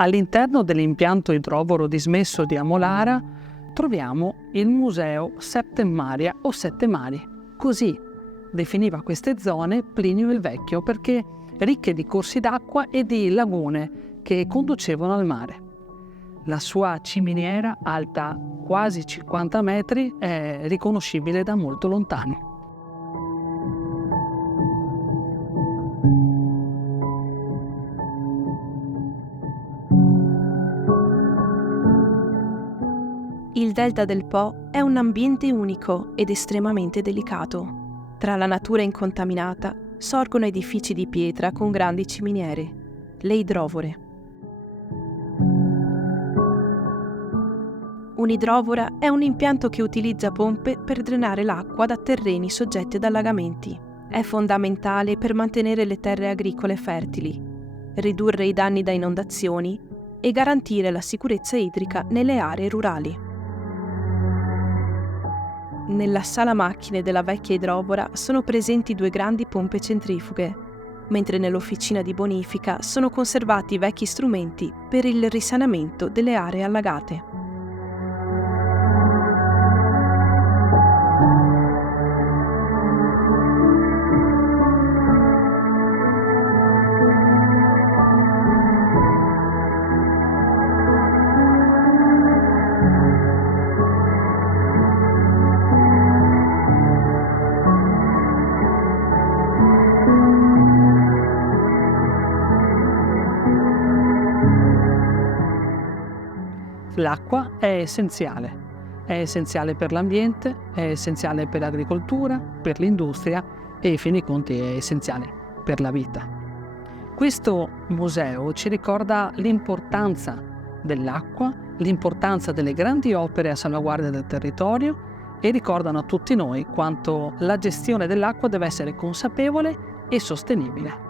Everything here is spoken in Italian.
All'interno dell'impianto idrovoro dismesso di Amolara troviamo il Museo Septem Maria o Sette Mari. Così definiva queste zone Plinio il Vecchio, perché ricche di corsi d'acqua e di lagune che conducevano al mare. La sua ciminiera, alta quasi 50 metri, è riconoscibile da molto lontano. Il delta del Po è un ambiente unico ed estremamente delicato. Tra la natura incontaminata sorgono edifici di pietra con grandi ciminiere, le idrovore. Un'idrovora è un impianto che utilizza pompe per drenare l'acqua da terreni soggetti ad allagamenti. È fondamentale per mantenere le terre agricole fertili, ridurre i danni da inondazioni e garantire la sicurezza idrica nelle aree rurali. Nella sala macchine della vecchia idrovora sono presenti 2 grandi pompe centrifughe, mentre nell'officina di bonifica sono conservati vecchi strumenti per il risanamento delle aree allagate. L'acqua è essenziale per l'ambiente, è essenziale per l'agricoltura, per l'industria e, in fin dei conti, è essenziale per la vita. Questo museo ci ricorda l'importanza dell'acqua, l'importanza delle grandi opere a salvaguardia del territorio e ricordano a tutti noi quanto la gestione dell'acqua deve essere consapevole e sostenibile.